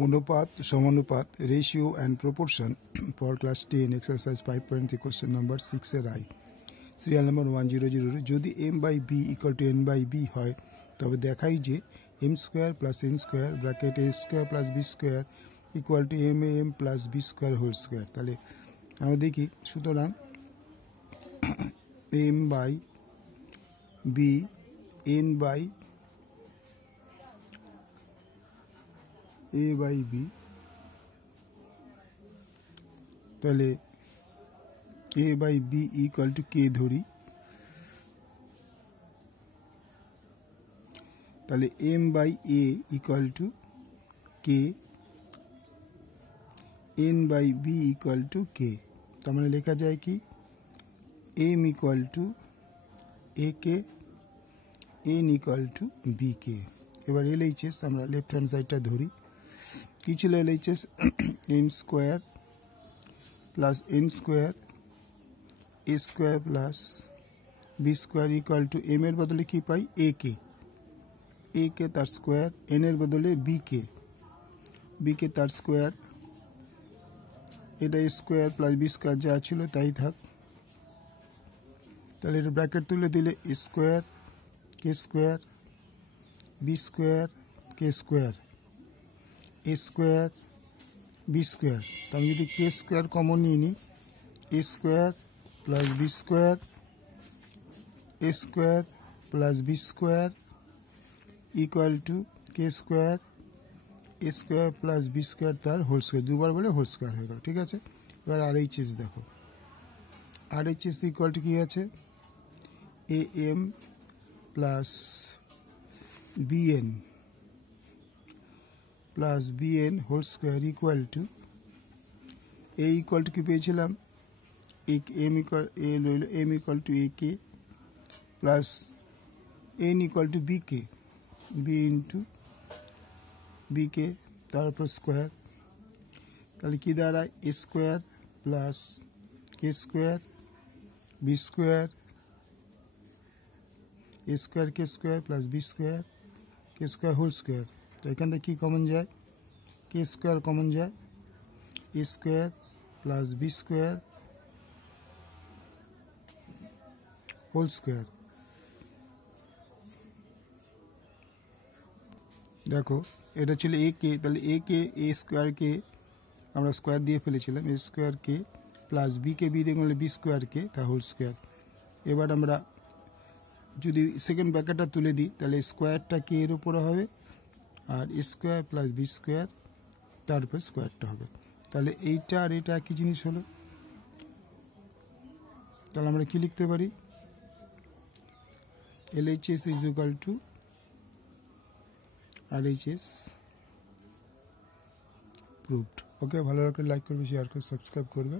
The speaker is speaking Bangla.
অনুপাত সমানুপাত ratio and proportion for class 10 exercise 5.3 question number 6 এর আই সিরিয়াল নাম্বার 1000 যদি m by b equal to n by b হয় তবে দেখাই যে m square plus n square bracket a square plus b square equal to m plus b square whole square. তাহলে আমরা দেখি, সুতরাং m by b n by a by b, তাহলে a by b equal to k ধরি, তাহলে m by a equal to k, n by b equal to k। তার মানে লেখা যায় কি m equal to a k, n equal to b k। এবার LHS আমরা লেফট হ্যান্ড সাইডটা ধরি, কি ছিল LHS? m square plus n square a square plus b square equal to m এর বদলে কি পাই a k তার স্কোয়ার, n এর বদলে b k তার স্কোয়ার, এটা a square plus b square যা ছিল তাই থাক। তাহলে এটা ব্র্যাকেট তুলে দিলে a square k square b square k square a square b square. তো আমি যদি k স্কোয়ার কমন নিয়ে নিই, a square plus b square a square plus b square equal to k square a square plus b square তার হোল স্কোয়ার, দুবার বলে হোল স্কোয়ার হয়ে গেল। ঠিক আছে, এবার RHS দেখো, RHS ইকুয়াল টু কী আছে? am plus bn whole square equal to a equal to কি পেয়েছিলাম? m equal to a k plus n equal to b into b k, তারপর স্কোয়ার। তাহলে কি দাঁড়ায়? a square plus k square b square a square k square plus b square k square whole square. তো এখান থেকে কী কমন যায়? k স্কোয়ার কমন যায়, a square plus b square whole square. দেখো এটা ছিল a k, তাহলে a k a স্কোয়ারকে আমরা স্কোয়ার দিয়ে ফেলেছিলাম, a স্কোয়ারকে প্লাস b কে b দিয়ে গেলে b স্কোয়ারকে তা হোল স্কোয়ার। এবার আমরা যদি সেকেন্ড ব্র্যাকেটটা তুলে দিই তাহলে স্কোয়ারটা k এর উপরে হবে আর a square plus b square তারপর স্কোয়ারটা হবে। তাহলে এইটা আর এটা একই জিনিস হলো। তাহলে আমরা কি লিখতে পারি? LHS is equal to RHS proved. Okay, ভালো লাগলে লাইক করবে, শেয়ার করবে, সাবস্ক্রাইব করবে।